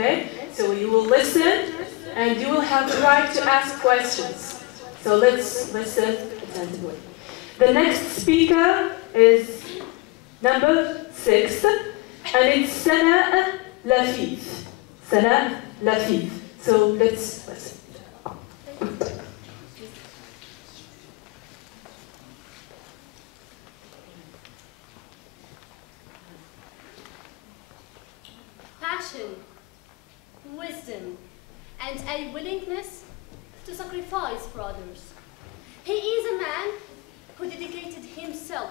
Okay? So you will listen and you will have the right to ask questions. So let's listen attentively. The next speaker is number 6, and it's Sana Lafif. Sana Lafif. So let's listen. Passion, wisdom, and a willingness to sacrifice for others. He is a man who dedicated himself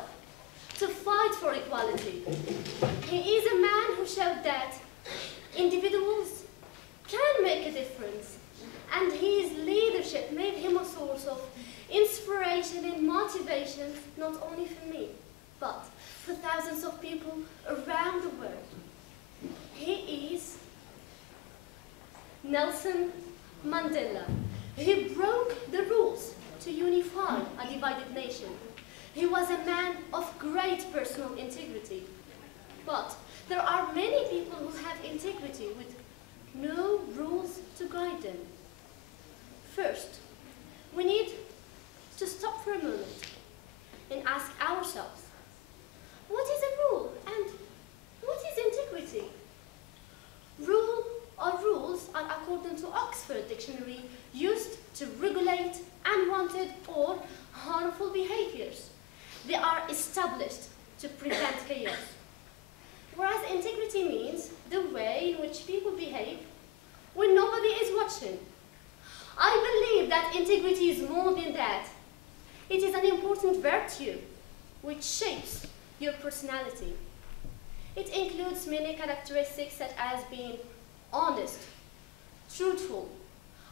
to fight for equality. He is a man who showed that individuals can make a difference, and his leadership made him a source of inspiration and motivation, not only for me, but for thousands of people around the world. He is Nelson Mandela. He broke the rules to unify a divided nation. He was a man of great personal integrity. But there are many people who have integrity with no rules to guide them. First, we need to stop for a moment and ask ourselves, what is a rule and what is integrity? Rule or rules are, according to Oxford Dictionary, used to regulate unwanted or harmful behaviors. They are established to prevent chaos. Whereas integrity means the way in which people behave when nobody is watching. I believe that integrity is more than that. It is an important virtue which shapes your personality. It includes many characteristics such as being honest, truthful,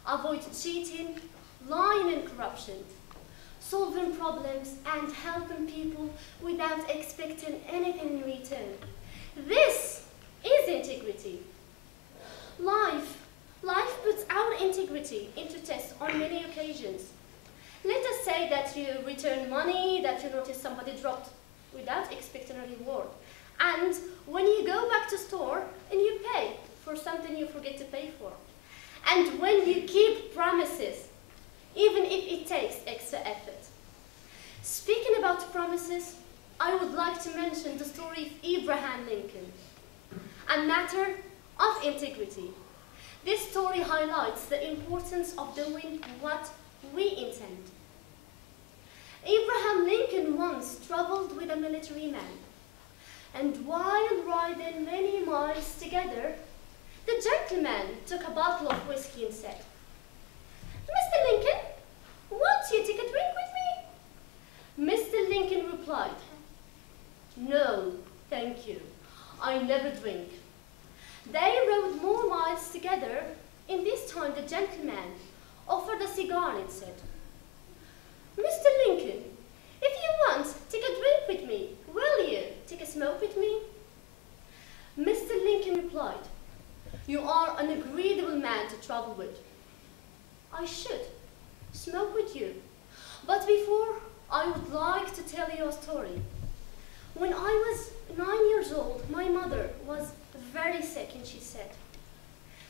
avoid cheating, lying and corruption, solving problems and helping people without expecting anything in return. This is integrity. Life puts our integrity into test on many occasions. Let us say that you return money that you notice somebody dropped without expecting a reward. And when you go back to store and you pay for something you forget to pay for. And when you keep promises, even if it takes extra effort. Speaking about promises, I would like to mention the story of Abraham Lincoln, a matter of integrity. This story highlights the importance of doing what we intend. Abraham Lincoln once traveled with a military man, and while riding many miles together, the gentleman took a bottle of whiskey and said, "Mr. Lincoln, won't you take a drink with me?" Mr. Lincoln replied, "No, thank you. I never drink." They rode more miles together, and this time the gentleman offered a cigar and said, "Mr. Lincoln, if you want, take a drink with me. Will you take a smoke with me?" Mr. Lincoln replied, "You are an agreeable man to travel with. I should smoke with you. But before, I would like to tell you a story. When I was 9 years old, my mother was very sick, and she said,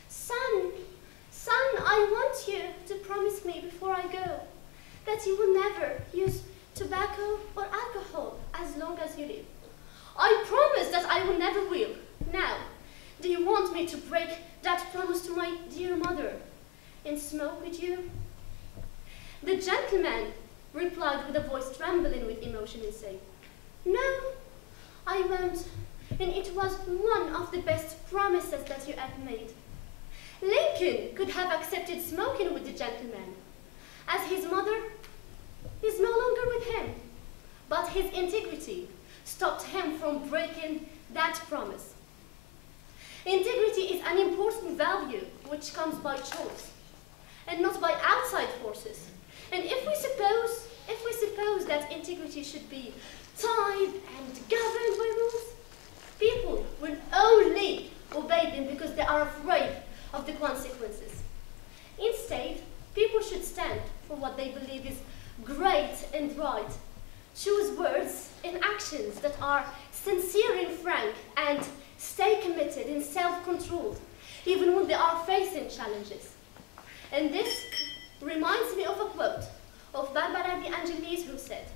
Son, I want you to promise me before I go that you will never use tobacco or alcohol as long as you live." "I promise that I will never will. Now, do you want me to break that promise to my dear mother and smoke with you?" The gentleman replied with a voice trembling with emotion and said, "No, I won't, and it was one of the best promises that you have made." Lincoln could have accepted smoking with the gentleman, as his mother is no longer with him, but his integrity stopped him from breaking that promise. Integrity is an important value which comes by choice and not by outside forces. And if we suppose that integrity should be tied and governed by rules, people will only obey them because they are afraid of the consequences. Instead, people should stand for what they believe is great and right, choose words and actions that are sincere and frank, and stay committed and self-controlled. even when they are facing challenges. And this reminds me of a quote of Barbara de Angelis, who said,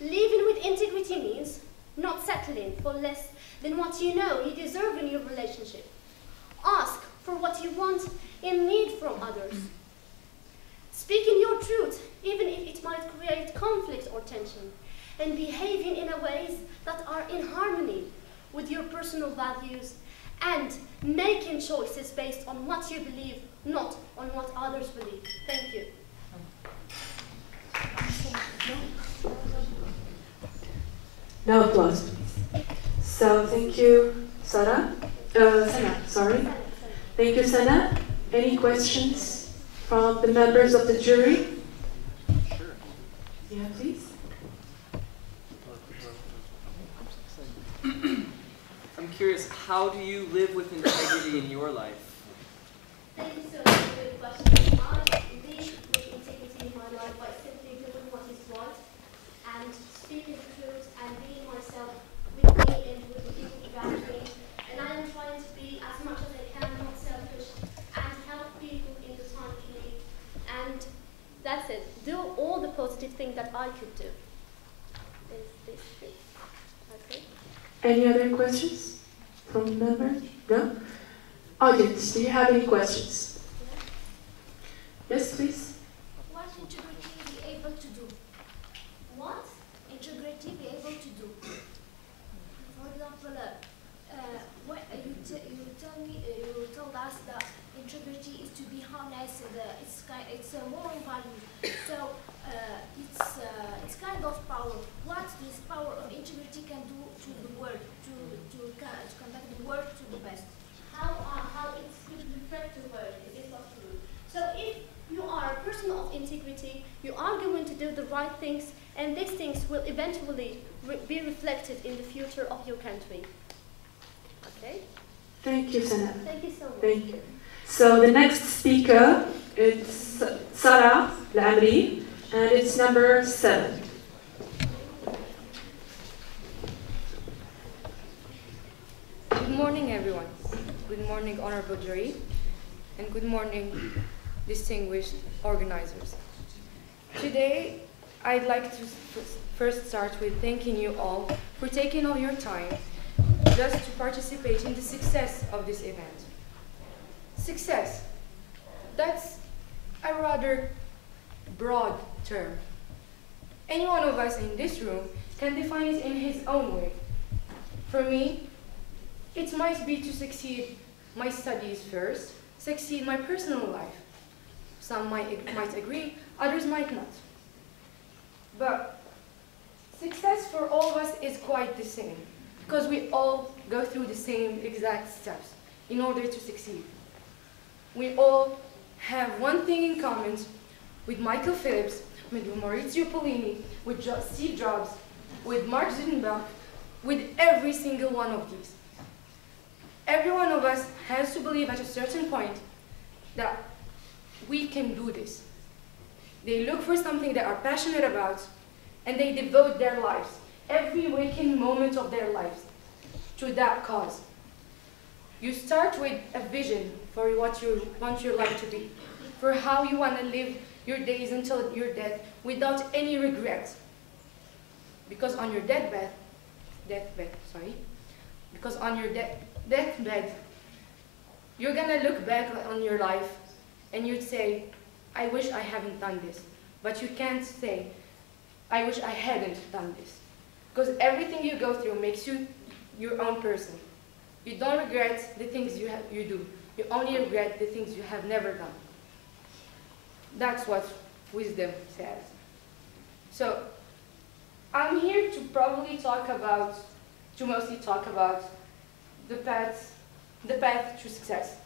"Living with integrity means not settling for less than what you know you deserve in your relationship. Ask for what you want and need from others. Speaking your truth, even if it might create conflict or tension, and behaving in a ways that are in harmony with your personal values, and making choices based on what you believe, not on what others believe." Thank you. No applause, please. So thank you, Sana, sorry. Thank you, Sana. Any questions from the members of the jury? Sure. Yeah, please. I'm curious, how do you live with integrity in your life? Thank you so much for your question. I live with integrity in my life by simply doing what is right and speaking the truth and being myself with me and with the people around me. And I am trying to be as much as I can not selfish and help people in the time of need. And that's it. Do all the positive things that I could do. Is this it? Okay. Any other questions from the members? No? Audience, do you have any questions? Yes, please. What integrity be able to do? What? Integrity be able to do? For example, what you tell me, you told us that integrity is to be honest. It's a moral value. So it's kind of power. What this power of integrity can do to the world, to conduct the world to the best? How it could reflect the world, it is not true. So if you are a person of integrity, you are going to do the right things, and these things will eventually be reflected in the future of your country. Okay? Thank you, Sana. Thank you so much. Thank you. So the next speaker is Sarah Lamri, and it's number 7. Good morning, everyone. Good morning, honorable jury, and good morning, distinguished organizers. Today, I'd like to first start with thanking you all for taking all your time just to participate in the success of this event. Success, that's a rather broad term. Any one of us in this room can define it in his own way. For me, it might be to succeed my studies first, succeed my personal life. Some might agree, others might not. But success for all of us is quite the same, because we all go through the same exact steps in order to succeed. We all have one thing in common with Michael Phillips, with Maurizio Pollini, with Steve Jobs, with Mark Zuckerberg, with every single one of these. Every one of us has to believe at a certain point that we can do this. They look for something they are passionate about, and they devote their lives, every waking moment of their lives, to that cause. You start with a vision for what you want your life to be, for how you want to live your days until your death without any regrets. Because on your deathbed, you're gonna look back on your life and you'd say, I wish I haven't done this. But you can't say, I wish I hadn't done this. Because everything you go through makes you your own person. You don't regret the things you do. You only regret the things you have never done. That's what wisdom says. So, I'm here to mostly talk about the path to success.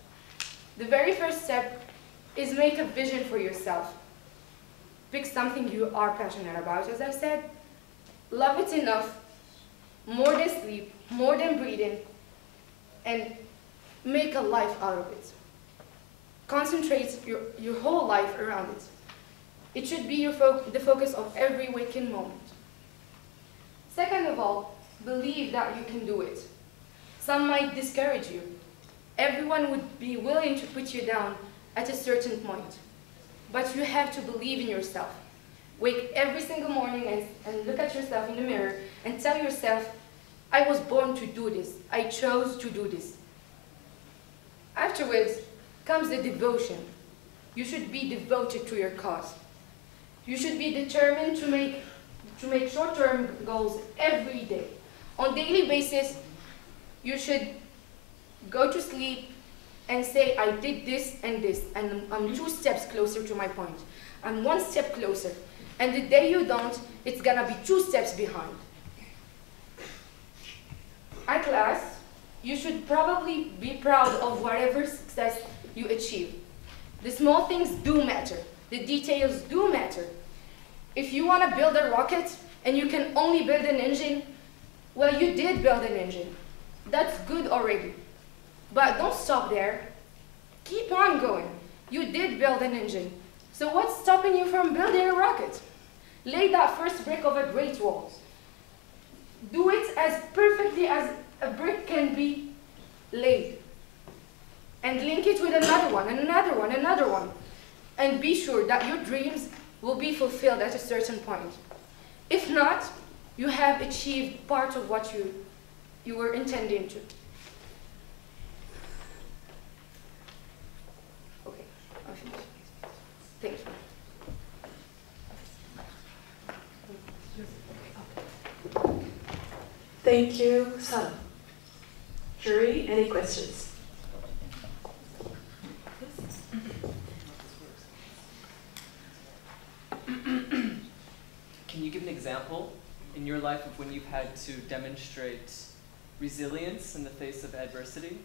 The very first step is make a vision for yourself. Pick something you are passionate about, as I said. Love it enough, more than sleep, more than breathing, and make a life out of it. Concentrate your whole life around it. It should be the focus of every waking moment. Second of all, believe that you can do it. Some might discourage you. Everyone would be willing to put you down at a certain point. But you have to believe in yourself. Wake every single morning and look at yourself in the mirror and tell yourself, I was born to do this. I chose to do this. Afterwards comes the devotion. You should be devoted to your cause. You should be determined to make short-term goals every day. On a daily basis, you should go to sleep and say, I did this, and I'm 2 steps closer to my point. I'm 1 step closer. And the day you don't, it's gonna be 2 steps behind. At last, you should probably be proud of whatever success you achieve. The small things do matter. The details do matter. If you want to build a rocket and you can only build an engine, well, you did build an engine. That's good already. But don't stop there. Keep on going. You did build an engine. So what's stopping you from building a rocket? Lay that first brick of a great wall. Do it as perfectly as a brick can be laid. And link it with another one, and another one, another one. And be sure that your dreams will be fulfilled at a certain point. If not, you have achieved part of what you were intending to. Okay, I'll finish. Thank you. Thank you, Sarah. Jury, any questions? Can you give an example in your life of when you've had to demonstrate resilience in the face of adversity?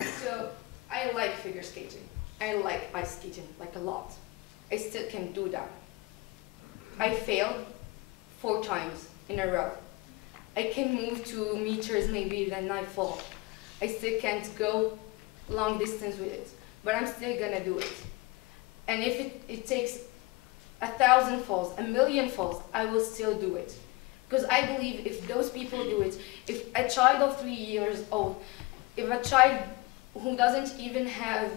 Okay. So, I like figure skating. I like ice skating, like a lot. I still can do that. I failed 4 times in a row. I can move 2 meters maybe, then I fall. I still can't go long distance with it, but I'm still gonna do it. And if it takes 1,000 falls, 1,000,000 falls, I will still do it. Because I believe if those people do it, if a child of 3 years old, if a child who doesn't even have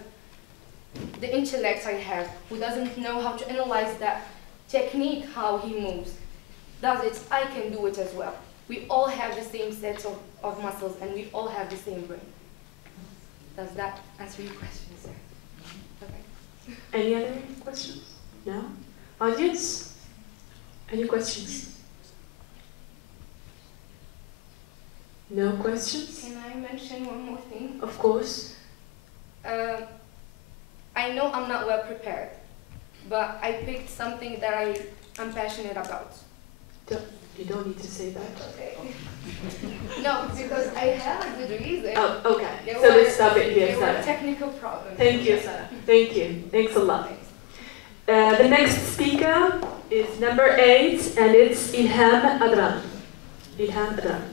the intellect I have, who doesn't know how to analyze that technique, how he moves, does it, I can do it as well. We all have the same set of muscles and we all have the same brain. Does that answer your question, sir? Okay. Any other questions? No? Audience? Any questions? No questions? Can I mention one more thing? Of course. I know I'm not well prepared, but I picked something that I'm passionate about. You don't need to say that. Okay. No, because I have a good reason. Oh, okay. So let's stop it here, There Sarah. were technical problems. Thank you, Sarah. Thank you. Thanks a lot. The next speaker is number 8, and it's Ilham Adran. Ilham Adran.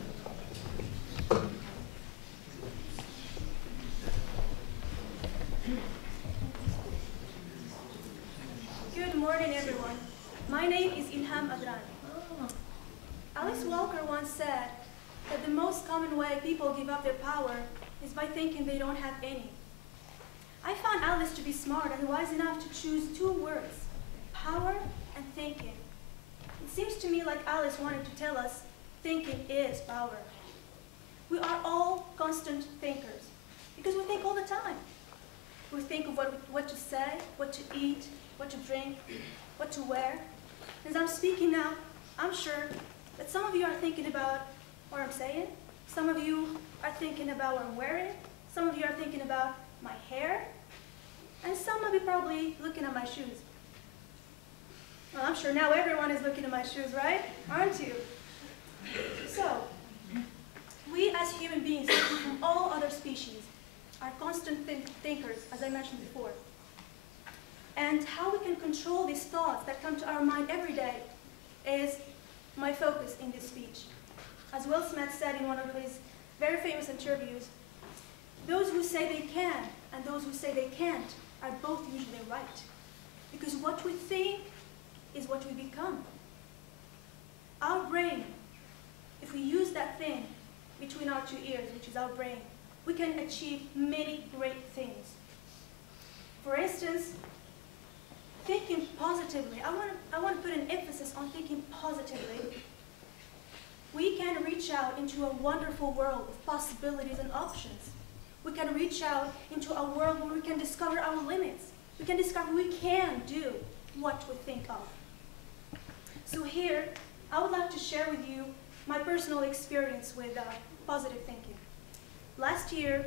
Good morning, everyone. My name is Ilham Adran. Alice Walker once said that the most common way people give up their power is by thinking they don't have any. I found Alice to be smart and wise enough to choose 2 words, power and thinking. It seems to me like Alice wanted to tell us thinking is power. We are all constant thinkers because we think all the time. We think of what to say, what to eat, what to drink, what to wear. As I'm speaking now, I'm sure that some of you are thinking about what I'm saying. Some of you are thinking about what I'm wearing. Some of you are thinking about my hair. And some of you probably looking at my shoes. Well, I'm sure now everyone is looking at my shoes, right? Aren't you? So, we as human beings, from all other species, are constant thinkers, as I mentioned before. And how we can control these thoughts that come to our mind every day is my focus in this speech. As Will Smith said in one of his very famous interviews, those who say they can and those who say they can't are both usually right. Because what we think is what we become. Our brain, if we use that thing between our 2 ears, which is our brain, we can achieve many great things. For instance, thinking positively. I want to put an emphasis on thinking positively. We can reach out into a wonderful world of possibilities and options. We can reach out into a world where we can discover our limits. We can discover we can do what we think of. So here, I would like to share with you my personal experience with positive thinking. Last year,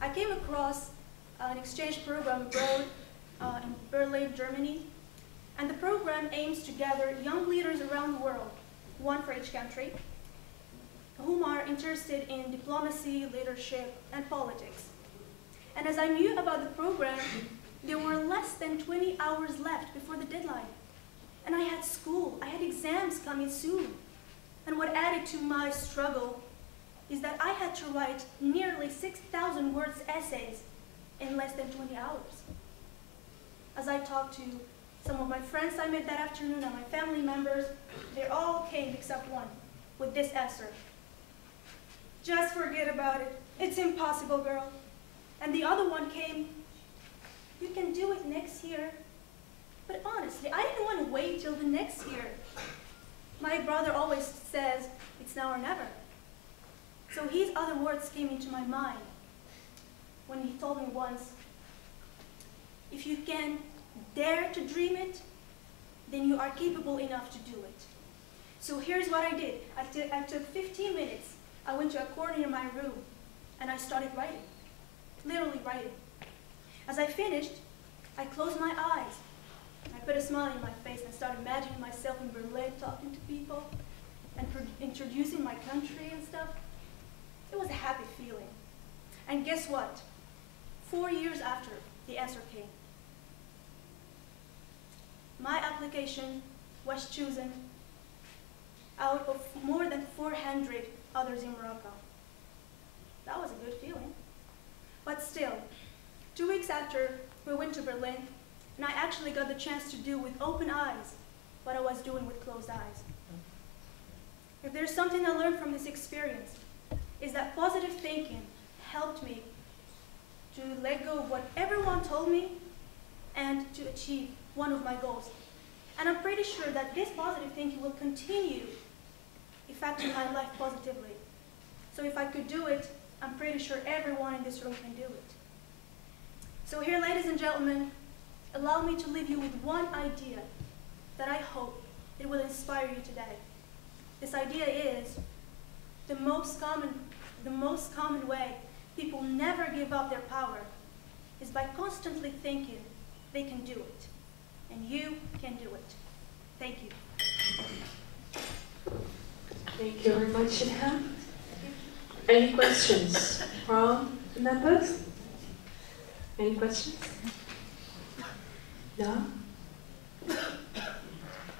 I came across an exchange program abroad in Berlin, Germany, and the program aims to gather young leaders around the world, one for each country, whom are interested in diplomacy, leadership, and politics. And as I knew about the program, there were less than 20 hours left before the deadline. And I had school, I had exams coming soon. And what added to my struggle is that I had to write nearly 6,000 words essays in less than 20 hours. As I talked to some of my friends I met that afternoon and my family members, they all came except one with this answer. Just forget about it. It's impossible, girl. And the other one came, you can do it next year. But honestly, I didn't want to wait till the next year. My brother always says, it's now or never. So his other words came into my mind when he told me once, if you can dare to dream it, then you are capable enough to do it. So here's what I did. I took 15 minutes. I went to a corner in my room and I started writing, literally writing. As I finished, I closed my eyes. I put a smile in my face and started imagining myself in Berlin talking to people and introducing my country and stuff. It was a happy feeling. And guess what? 4 years after, the answer came. My application was chosen out of more than 400 others in Morocco. That was a good feeling. But still, 2 weeks after, we went to Berlin, and I actually got the chance to do with open eyes what I was doing with closed eyes. If there's something I learned from this experience, is that positive thinking helped me to let go of what everyone told me and to achieve one of my goals. And I'm pretty sure that this positive thinking will continue affecting my life positively. So if I could do it, I'm pretty sure everyone in this room can do it. So here, ladies and gentlemen, allow me to leave you with one idea that I hope it will inspire you today. This idea is the most common way people never give up their power is by constantly thinking they can do it. And you can do it. Thank you. Thank you very much, Ilham. Any questions from the members? Any questions? No?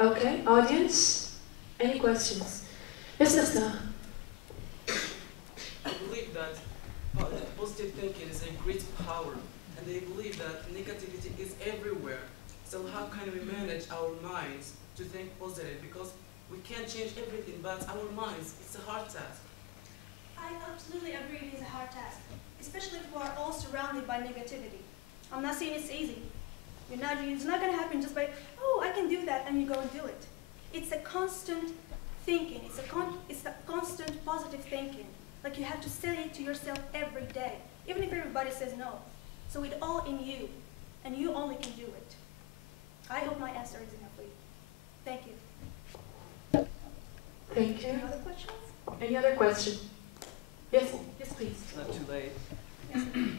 Okay, audience? Any questions? Yes, Nasta. I believe that positive thinking is a great power, and they believe that negativity is everywhere. So how can we manage our minds to think positive? Because we can't change everything, but our minds, it's a hard task. I absolutely agree it is a hard task, especially if we are all surrounded by negativity. I'm not saying it's easy. It's not going to happen just by, oh, I can do that, and you go and do it. It's a constant thinking. It's a constant positive thinking. Like you have to say it to yourself every day, even if everybody says no. So it's all in you, and you only can do it. I hope my answer is enough for you. Thank you. Thank you. Any other questions? Any other question? Yes, yes, please. It's not too late. Yes. You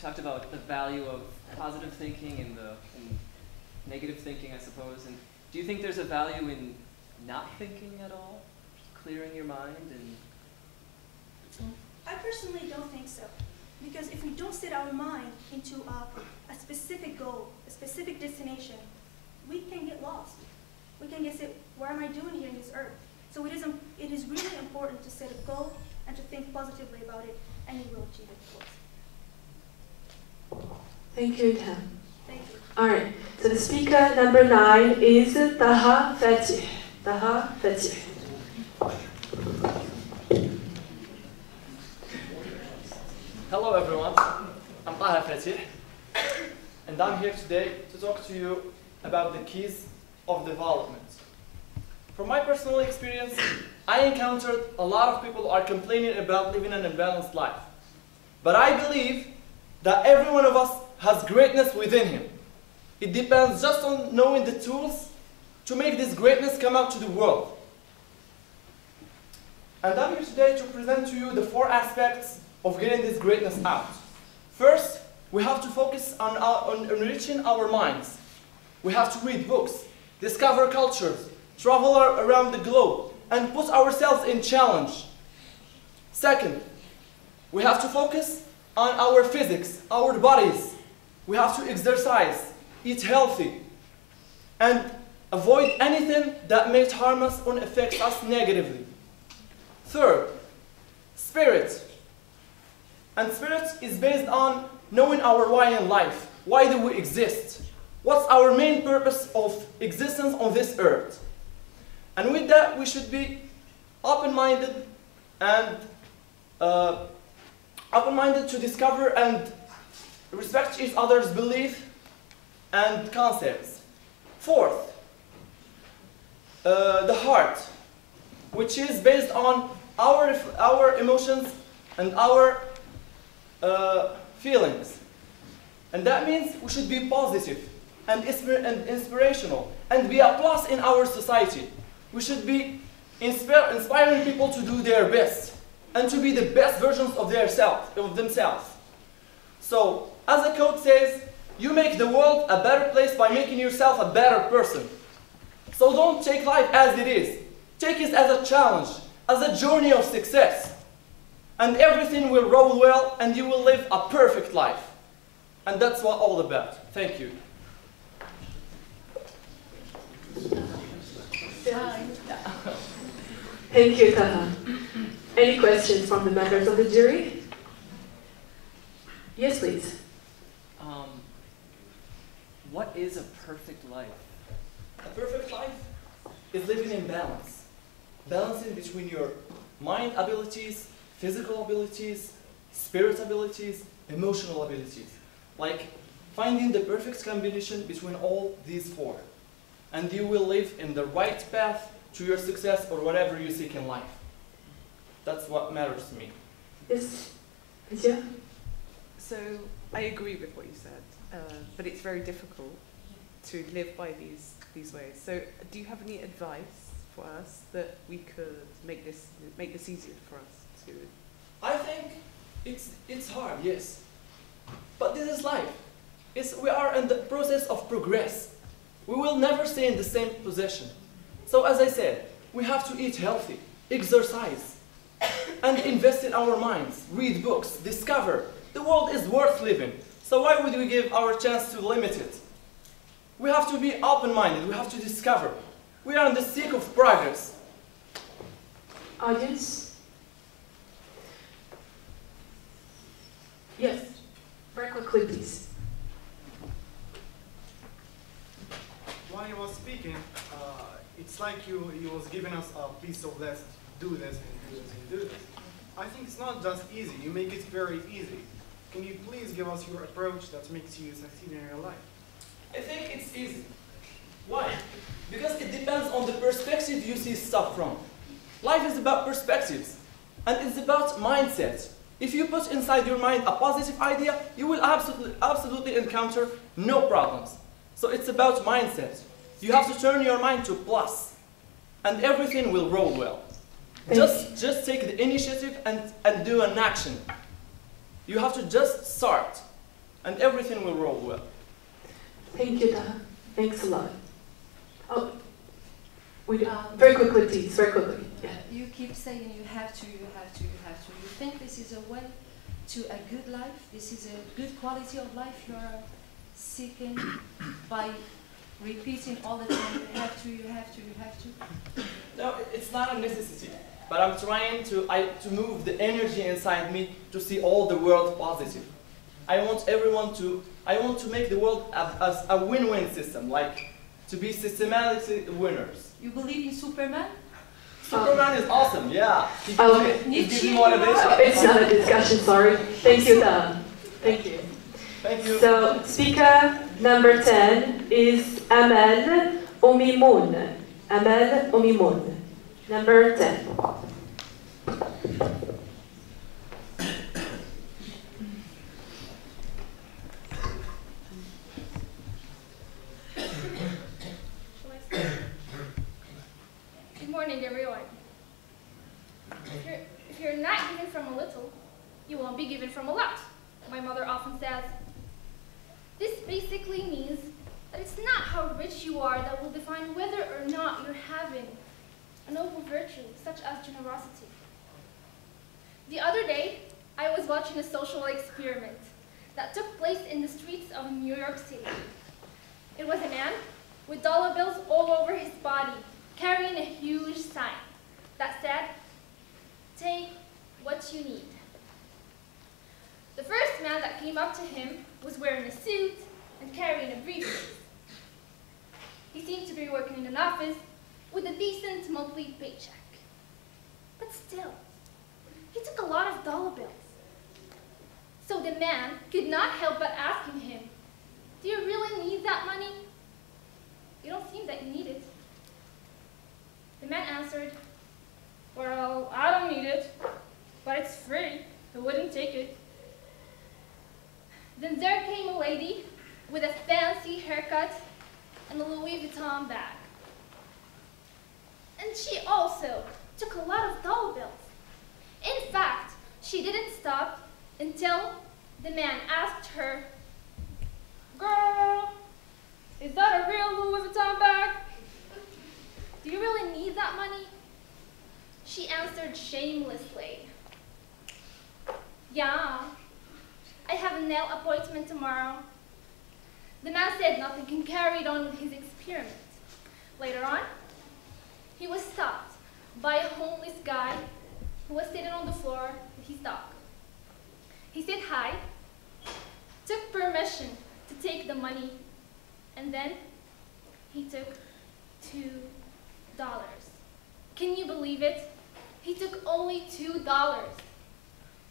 talked about the value of positive thinking and negative thinking, I suppose. And do you think there's a value in not thinking at all? Just clearing your mind and... I personally don't think so. Because if we don't set our mind into a specific goal, a specific destination, we can get lost. We can get said, what am I doing here in this earth? So it is really important to set a goal and to think positively about it, and you will achieve it, of course. Thank you, Ilham. Thank you. All right, so the speaker number 9 is Taha Fatih. Taha Fatih. Hello everyone, I'm Taha Fatih, and I'm here today to talk to you about the keys of development. From my personal experience, I encountered a lot of people who are complaining about living an imbalanced life. But I believe that every one of us has greatness within him. It depends just on knowing the tools to make this greatness come out to the world. And I'm here today to present to you the 4 aspects of getting this greatness out. First, we have to focus on enriching our minds. We have to read books, discover cultures, travel around the globe, and put ourselves in challenge. Second, we have to focus on our physics, our bodies. We have to exercise, eat healthy, and avoid anything that may harm us or affect us negatively. Third, spirit. And spirit is based on knowing our why in life. Why do we exist? What's our main purpose of existence on this earth? And with that, we should be open-minded and open-minded to discover and respect each other's belief and concepts. Fourth, the heart, which is based on our emotions and our feelings. And that means we should be positive and inspirational and be a plus in our society. We should be inspiring people to do their best and to be the best versions of themselves. So, as the quote says, you make the world a better place by making yourself a better person. So don't take life as it is. Take it as a challenge, as a journey of success. And everything will roll well and you will live a perfect life. And that's what all about. Thank you. Thank you, Taha. Any questions from the members of the jury? Yes, please. What is a perfect life? A perfect life is living in balance. Balancing between your mind abilities, physical abilities, spirit abilities, emotional abilities. Like finding the perfect combination between all these 4. And you will live in the right path to your success or whatever you seek in life. That's what matters to me. Yes, Asia? So I agree with what you said, but it's very difficult to live by these ways. So do you have any advice for us that we could make this easier for us to? I think it's hard, yes. But this is life. We are in the process of progress. We will never stay in the same position. So as I said, we have to eat healthy, exercise, and invest in our minds, read books, discover. The world is worth living. So why would we give our chance to limit it? We have to be open-minded, we have to discover. We are in the seek of progress. Audience? Yes, very quickly, please. While he was speaking, it's like he was giving us a piece of list. Do this and do this and do this. I think it's not just easy. You make it very easy. Can you please give us your approach that makes you succeed in your life? I think it's easy. Why? Because it depends on the perspective you see stuff from. Life is about perspectives, and it's about mindset. If you put inside your mind a positive idea, you will absolutely encounter no problems. So it's about mindset. You have to turn your mind to plus, and everything will roll well. Just take the initiative and do an action. You have to just start, and everything will roll well. Thank you, Taha. Thanks a lot. Oh, very quickly, please, very quickly. Yeah. You keep saying you have to, you have to, you have to. You think this is a way to a good life? This is a good quality of life you are seeking by repeating all the time, you have to, you have to, you have to? No, it's not a necessity. But I'm trying to move the energy inside me to see all the world positive. I want to make the world as a win-win system, like to be systematically winners. You believe in Superman? Superman is awesome, yeah. Okay. He gives me motivation. It's not a discussion, sorry. Thank you, Dan. Thank you. Thank you. So, speaker number 10 is Amal Omimoun. Amal Omimoun. Number 10. Good morning, everyone. If you're not given from a little, you won't be given from a lot. My mother often says. This basically means that it's not how rich you are that will define whether or not you're having a noble virtue, such as generosity. The other day, I was watching a social experiment that took place in the streets of New York City. It was a man with dollar bills all over his body, carrying a huge sign that said, "Take what you need." The first man that came up to him was wearing a suit and carrying a briefcase. He seemed to be working in an office with a decent monthly paycheck. But still, he took a lot of dollar bills. So the man could not help but asking him, "Do you really need that money? You don't seem that you need it." The man answered, "Well, I don't need it, but it's free. I wouldn't take it." Then there came a lady with a fancy haircut and a Louis Vuitton bag. And she also took a lot of dollar bills. In fact, she didn't stop until the man asked her, "Girl, is that a real Louis Vuitton bag? Do you really need that money?" She answered shamelessly, "Yeah, I have a nail appointment tomorrow." The man said nothing and carried on with his experiment. Later on, he was stopped by a homeless guy who was sitting on the floor with his dog. He said hi, took permission to take the money, and then he took $2. Can you believe it? He took only $2.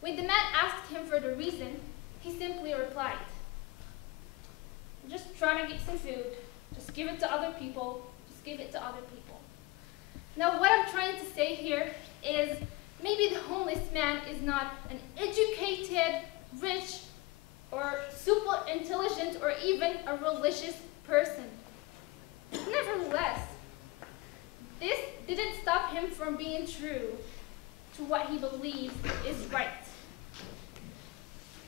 When the man asked him for the reason, he simply replied, "I'm just trying to get some food. Just give it to other people. Just give it to other people." Now, what I'm trying to say here is maybe the homeless man is not an educated, rich, or super intelligent, or even a religious person. Nevertheless, this didn't stop him from being true to what he believes is right.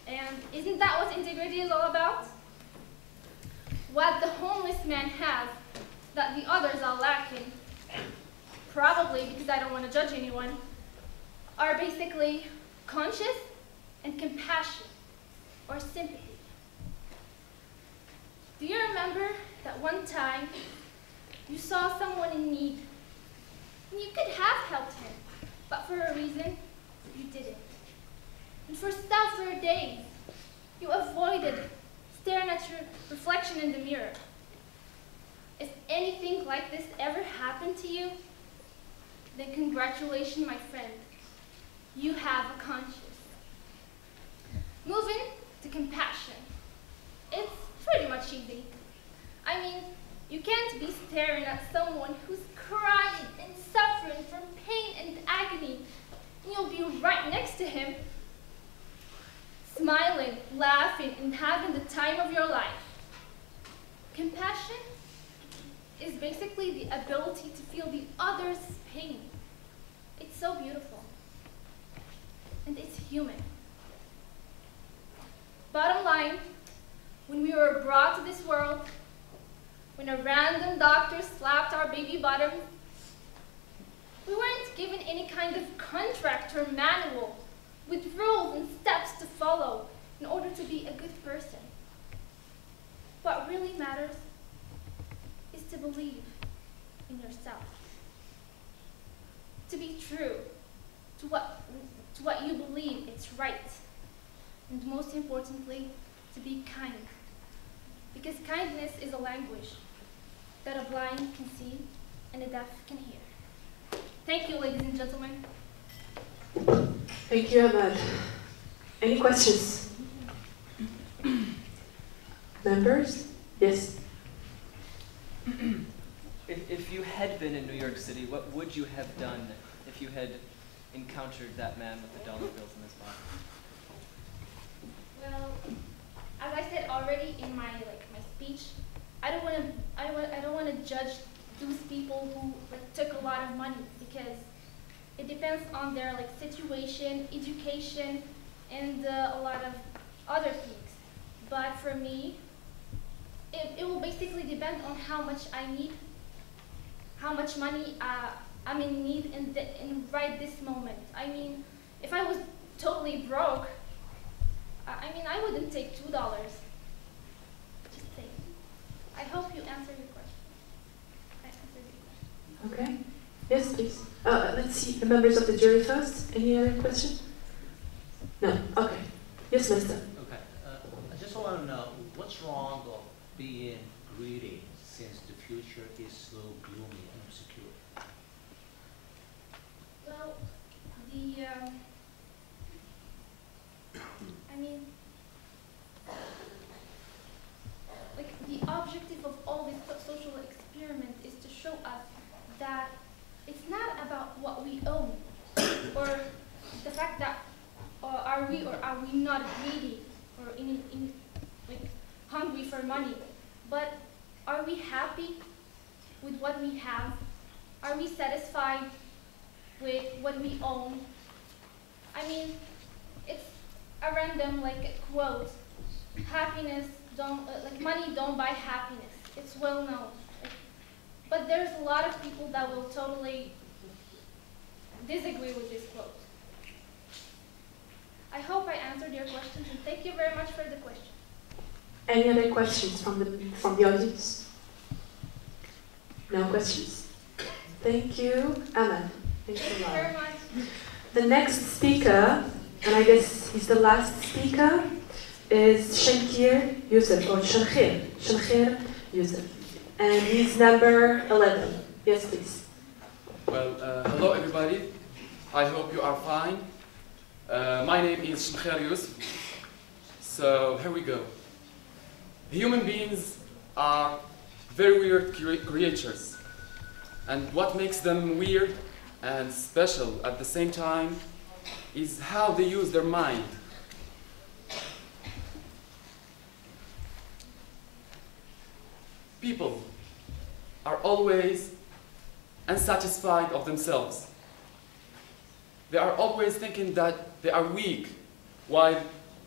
And isn't that what integrity is all about? What the homeless man has that the others are lacking, probably because I don't want to judge anyone, are basically conscience and compassion, or sympathy. Do you remember that one time you saw someone in need, and you could have helped him, but for a reason, you didn't? And for several days, you avoided staring at your reflection in the mirror. If anything like this ever happened to you, then congratulations, my friend. You have a conscience. Moving to compassion. It's pretty much easy. I mean, you can't be staring at someone who's crying and suffering from pain and agony, and you'll be right next to him, smiling, laughing, and having the time of your life. Compassion is basically the ability to feel the other's pain. It's so beautiful, and it's human. Bottom line, when we were brought to this world, when a random doctor slapped our baby bottom, we weren't given any kind of contract or manual with rules and steps to follow in order to be a good person. What really matters is to believe in yourself, to be true to what you believe it's right, and most importantly, to be kind, because kindness is a language that a blind can see and a deaf can hear. Thank you, ladies and gentlemen. Thank you, Ahmad. Any questions? Members? Yes. If you had been in New York City, what would you have done if you had encountered that man with the dollar bills in his pocket? Well, as I said already in my speech, I don't want to judge those people who took a lot of money, because it depends on their situation, education, and a lot of other things. But for me, it will basically depend on how much I need, how much money I'm in need in right this moment. I mean, if I was totally broke, I wouldn't take $2. Just saying. I hope you answered your question. I answered your question. Okay. Yes, please. Let's see the members of the jury first. Any other question? No. Okay. Yes, mister. Okay. I just want to know what's wrong of being greedy since the future is so gloomy and obscure. Well, the objective of all this social experiment is to show us that it's not about what we own, or the fact that are we or are we not greedy or hungry for money, but are we happy with what we have? Are we satisfied with what we own? I mean, it's a random quote. Happiness don't money don't buy happiness. It's well known. But there's a lot of people that will totally disagree with this quote. I hope I answered your questions, and thank you very much for the question. Any other questions from the audience? No questions? Thank you, Ahmed. Thank you very much. The next speaker, and I guess he's the last speaker, is Shankir Youssef, or Shankir Youssef. And he's number 11. Yes, please. Well, hello everybody. I hope you are fine. My name is Shankir Youssef. So here we go. Human beings are very weird creatures. And what makes them weird and special at the same time is how they use their mind. People are always unsatisfied of themselves. They are always thinking that they are weak, while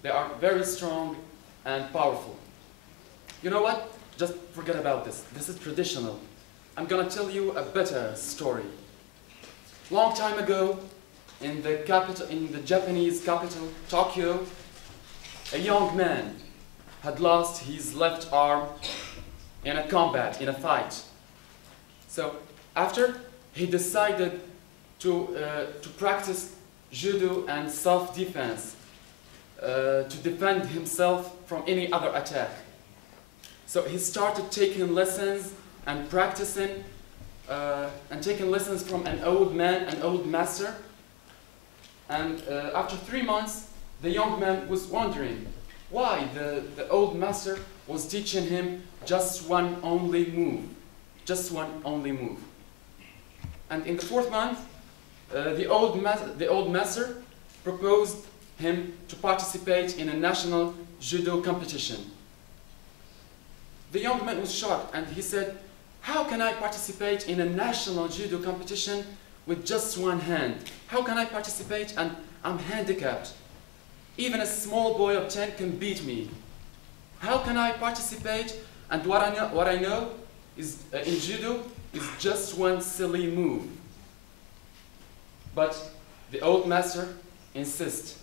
they are very strong and powerful. You know what? Just forget about this. This is traditional. I'm gonna tell you a better story. Long time ago, in the Japanese capital, Tokyo, a young man had lost his left arm in a combat, in a fight. So after, he decided to practice judo and self-defense, to defend himself from any other attack. So he started taking lessons and practicing, and taking lessons from an old man, an old master. And after 3 months, the young man was wondering why the old master was teaching him just one only move. Just one only move. And in the 4th month, the old master proposed him to participate in a national judo competition. The young man was shocked and he said, "How can I participate in a national judo competition with just one hand? How can I participate and I'm handicapped? Even a small boy of 10 can beat me. How can I participate? And what I know is in judo is just one silly move." But the old master insists.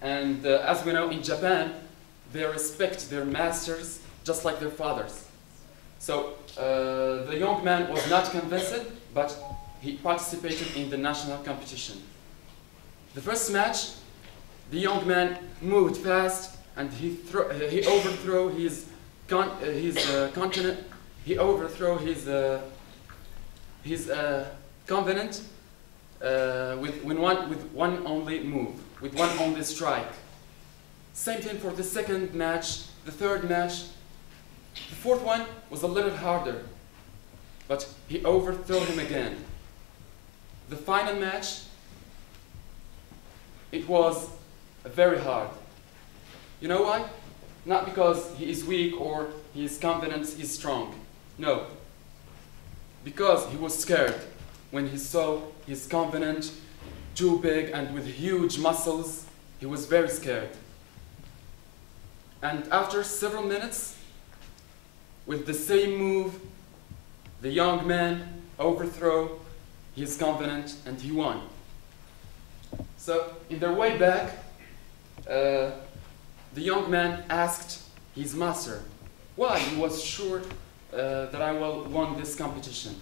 And as we know, in Japan, they respect their masters just like their fathers. So the young man was not convinced, but he participated in the national competition. The first match, the young man moved fast and he overthrew his continent. He overthrew his confident with one only move, with one only strike. Same thing for the second match, the third match. The fourth one was a little harder, but he overthrew him again. The final match, it was very hard. You know why? Not because he is weak or he is confident, he is strong. No. Because he was scared when he saw his confident, too big and with huge muscles. He was very scared. And after several minutes, with the same move, the young man overthrew his confident and he won. So in their way back, the young man asked his master why he was sure that I will win this competition.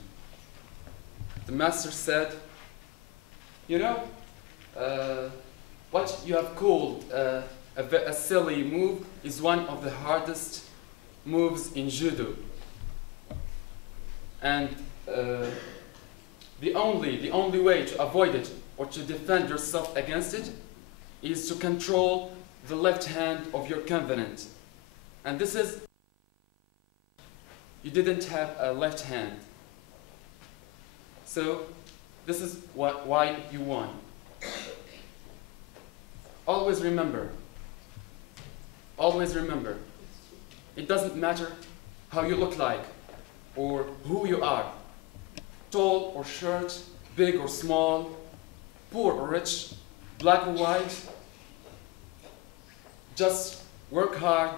The master said, you know, what you have called a silly move is one of the hardest moves in judo. And the only way to avoid it or to defend yourself against it is to control the left hand of your confident. And this is, you didn't have a left hand. So this is why you won. Always remember, it doesn't matter how you look like or who you are, tall or short, big or small, poor or rich, black or white. Just work hard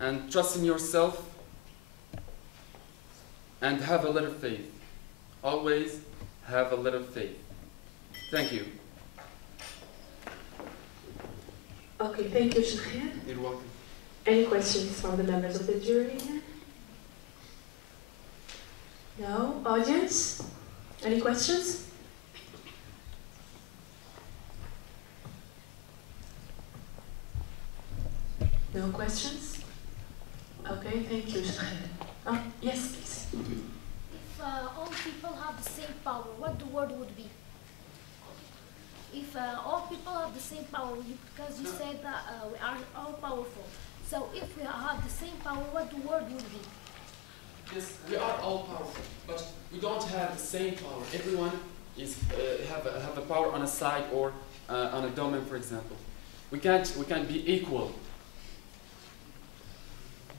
and trust in yourself and have a little faith. Always have a little faith. Thank you. Okay, thank you, Shakir. You're welcome. Any questions from the members of the jury here? No? Audience? Any questions? No questions? Okay, thank you, Shakir. Oh, yes, please. If all people have the same power, what the world would be? If all people have the same power, because you said that we are all powerful. So if we have the same power, what the world would be? Yes, we are all powerful, but we don't have the same power. Everyone is have a power on a side or on a domain, for example. We can't be equal.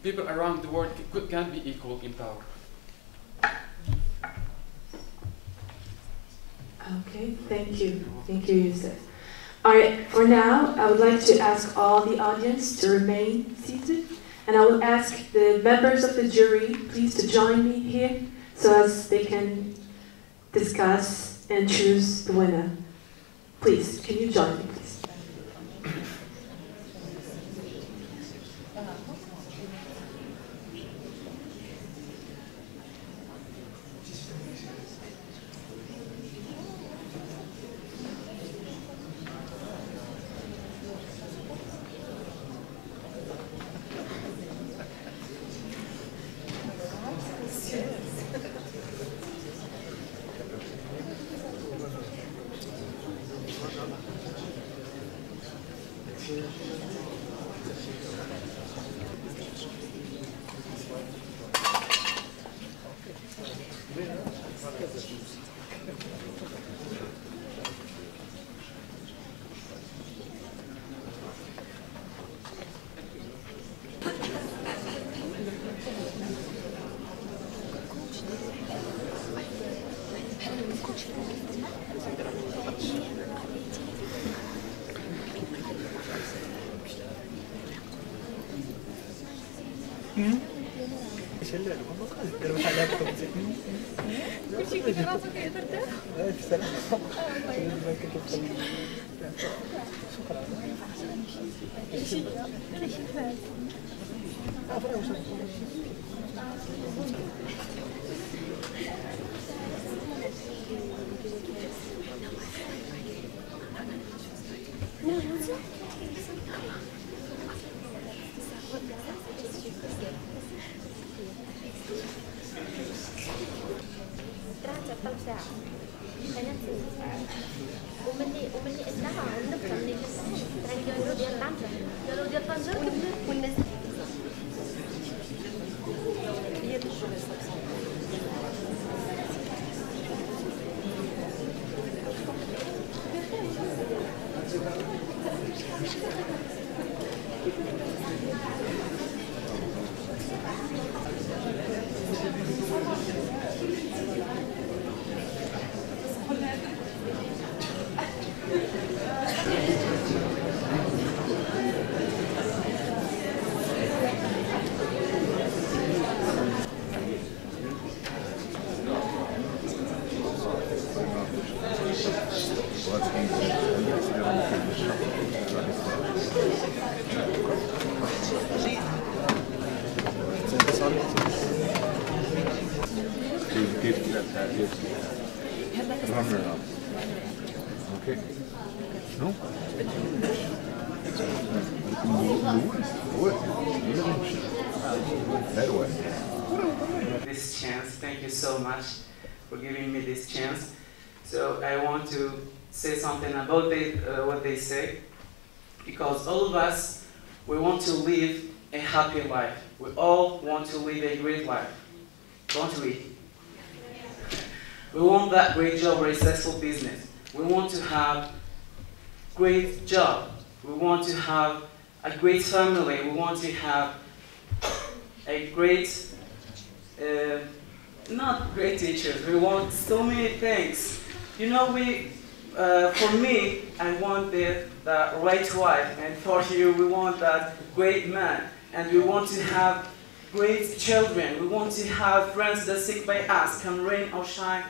People around the world can't be equal in power. Okay, thank you. Thank you, Yusuf. All right, for now, I would like to ask all the audience to remain seated, and I will ask the members of the jury, please, to join me here so as they can discuss and choose the winner. Please, can you join me, please? Okay. No? This chance, thank you so much for giving me this chance. So I want to say something about what they say, because all of us, we want to live a happy life. We all want to live a great life, don't we? We want that great job or a successful business. We want to have great job. We want to have a great family. We want to have a great, not great teachers. We want so many things. You know, for me, I want the right wife, and for you, we want that great man, and we want to have great children. We want to have friends that stick by us, come rain or shine.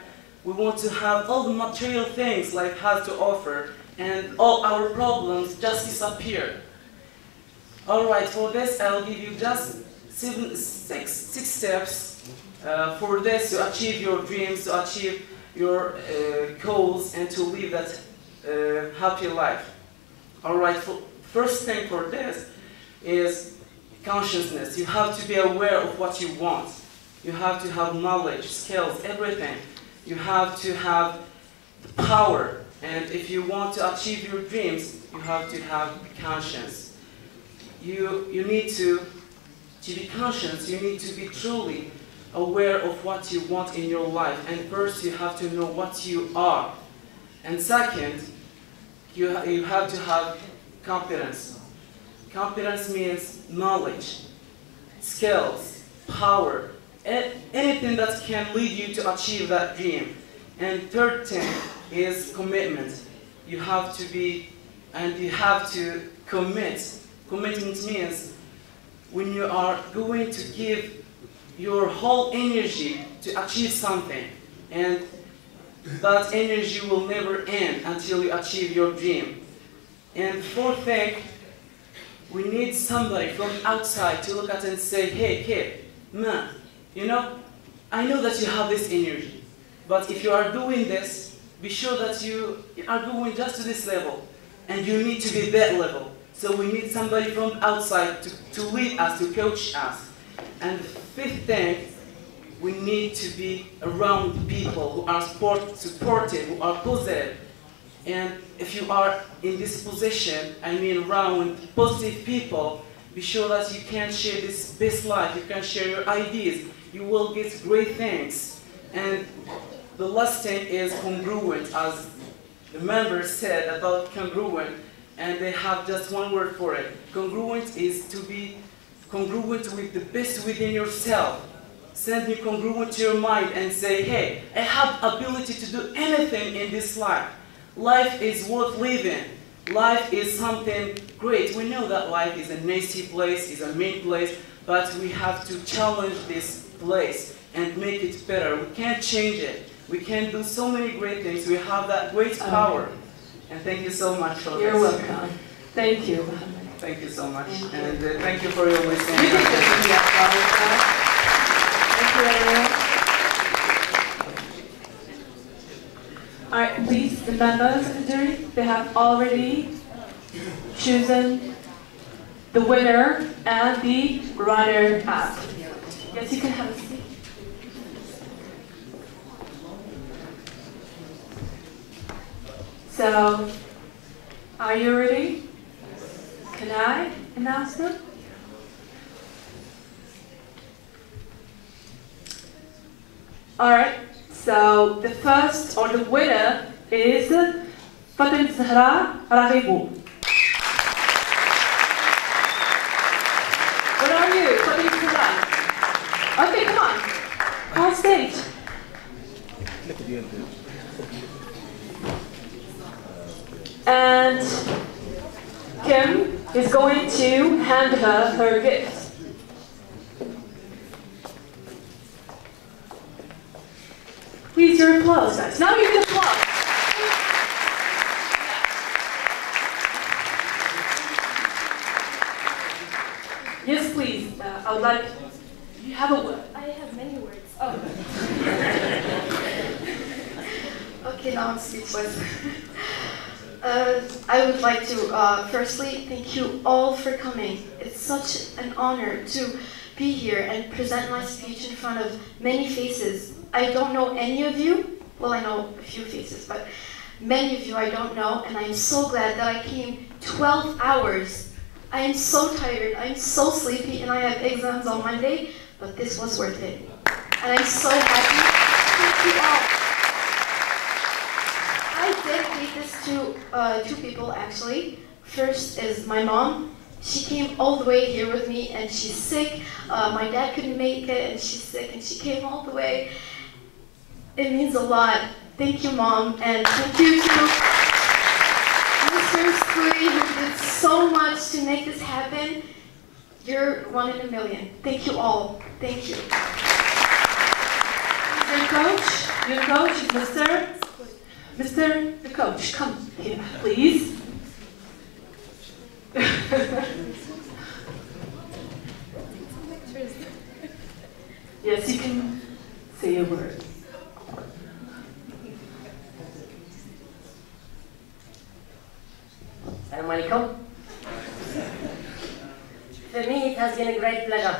We want to have all the material things life has to offer, and all our problems just disappear. All right, for this, I'll give you just six steps for this to achieve your dreams, to achieve your goals, and to live that happy life. All right, first thing for this is consciousness. You have to be aware of what you want. You have to have knowledge, skills, everything. You have to have the power. And if you want to achieve your dreams, you have to have conscience. You need to be conscious. You need to be truly aware of what you want in your life. And first, you have to know what you are. And second, you have to have competence. Competence means knowledge, skills, power, anything that can lead you to achieve that dream. And third thing is commitment. You have to be, and you have to commit. Commitment means when you are going to give your whole energy to achieve something, and that energy will never end until you achieve your dream. And fourth thing, we need somebody from outside to look at and say, hey kid, man, you know, I know that you have this energy, but if you are doing this, be sure that you are going just to this level, and you need to be that level. So we need somebody from outside to lead us, to coach us. And the fifth thing, we need to be around people who are supportive, who are positive. And if you are in this position, I mean around positive people, be sure that you can share this best life, you can share your ideas, you will get great things. And the last thing is congruent, as the members said about congruent, and they have just one word for it. Congruent is to be congruent with the best within yourself. Send me congruent to your mind and say, hey, I have ability to do anything in this life. Life is worth living. Life is something great. We know that life is a nasty place, is a mean place, but we have to challenge this place and make it better. We can't change it. We can do so many great things. We have that great power. And thank you so much for this. You're welcome. Thank you. Thank you so much. And thank you for your listening. You can give me the applause. Thank you, everyone. All right, please, the members of the jury, they have already chosen the winner and the runner-up. Yes, you can have a seat. So, Are you ready? Can I announce them? Alright, so the first or the winner is Fatem Zahra Raghibou. What are you? Fatem Zahra. Okay, come on stage. And Kim is going to hand her her gift. Please, your applause, guys. Now you can applaud. Yes, please. I would like. You have a word. I have many words. Oh. Okay, now I'm speechless. I would like to firstly thank you all for coming. It's such an honor to be here and present my speech in front of many faces. I don't know any of you. Well, I know a few faces, but many of you I don't know, and I'm so glad that I came 12 hours. I am so tired, I'm so sleepy, and I have exams on Monday, but this was worth it. And I'm so happy. Thank you all. I dedicate this to two people, actually. First is my mom. She came all the way here with me, and she's sick. My dad couldn't make it, and she's sick, and she came all the way. It means a lot. Thank you, Mom, and thank you to Mr. Scooty, who did so much to make this happen. You're one in a million. Thank you all. Thank you. Your coach is Mr. The coach. Come here, please. Yes, you can say a word. Assalamu alaikum. For me, it has been a great pleasure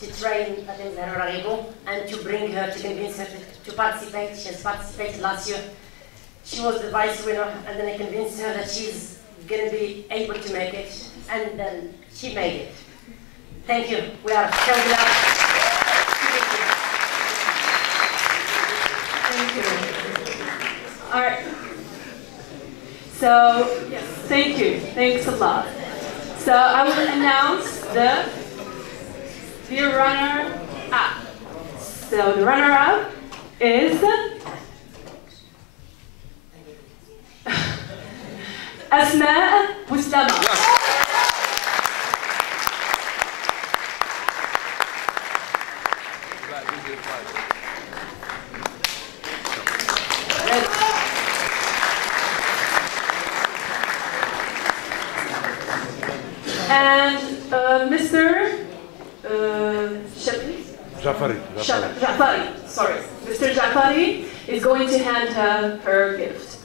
to train Fatem Zahra Raghibou and to bring her, to convince her to participate. She has participated last year. She was the vice winner, and then I convinced her that she's going to be able to make it, and then she made it. Thank you. We are so glad. Thank you. All right. So, yes, thank you. Thanks a lot. So I will announce the runner-up. So the runner-up is Asma Muslama. And Mr. Jafari, sorry. Mr. Jafari is going to hand her her gift.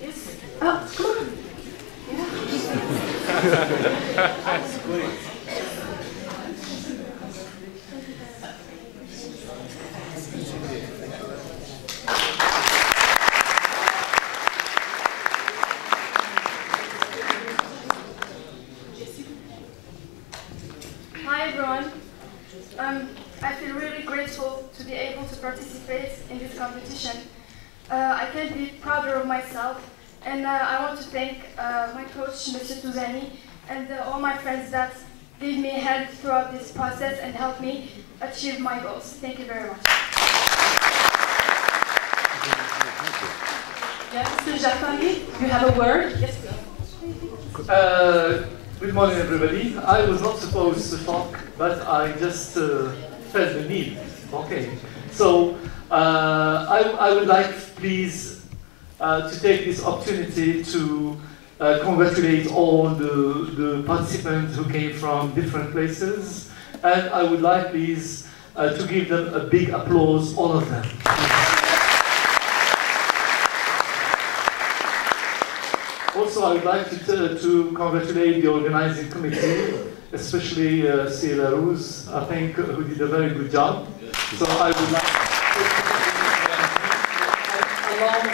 Yes? Oh, come on. Yeah. Hi everyone. I feel really grateful to be able to participate in this competition. I can't be prouder of myself, and I want to thank my coach, Mr. Touzani, and all my friends that gave me a hand throughout this process and helped me achieve my goals. Thank you very much. Yeah, Mr. Jafari, you have a word? Yes, please. Good morning, everybody. I was not supposed to talk, but I just felt the need. Okay. So I would like, please, to take this opportunity to congratulate all the participants who came from different places, and I would like, please, to give them a big applause, all of them. Also, I would like to congratulate the organizing committee, especially Sierra Rose, I think, who did a very good job. So I would like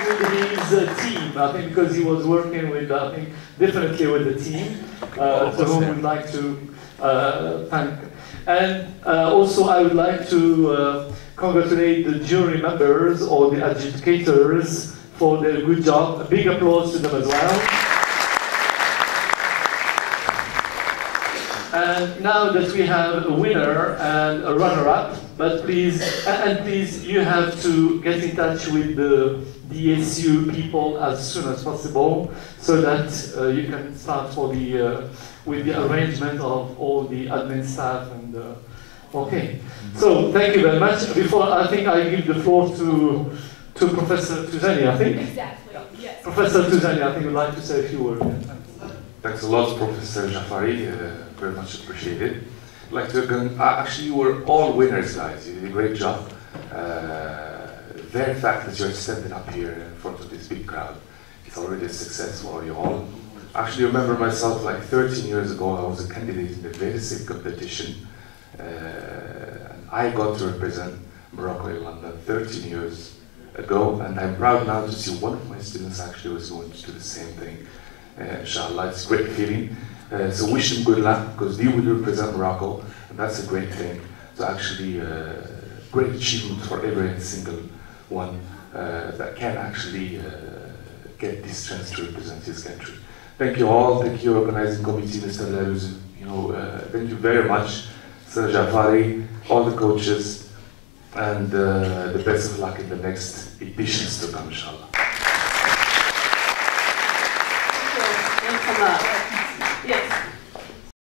with his team, I think, because he was working with, I think, definitely with the team, to whom we'd like to thank. And also I would like to congratulate the jury members or the adjudicators for their good job. A big applause to them as well. And now that we have a winner and a runner-up, but please, and please, you have to get in touch with the DSU people as soon as possible, so that you can start for the with the arrangement of all the admin staff and. Okay, so thank you very much. Before I think I give the floor to Professor Touzani, I think. Exactly. Yes. Professor Touzani, I think would like to say a few words. Thanks a lot, Professor Jafari. Very much appreciated. I'd like to actually, you were all winners, guys. You did a great job. The very fact that you're standing up here in front of this big crowd is already a success for you all. Actually, I remember myself like 13 years ago, I was a candidate in the very same competition. And I got to represent Morocco in London 13 years ago, and I'm proud now to see one of my students actually was going to do the same thing. Inshallah, it's a great feeling. So wish them good luck, because they will represent Morocco, and that's a great thing. So actually, great achievement for every single one that can actually get this chance to represent his country. Thank you all. Thank you, organizing committee, Mr. Laruz. Thank you very much, Sir Jafari, all the coaches, and the best of luck in the next editions to come, inshallah. Thank you.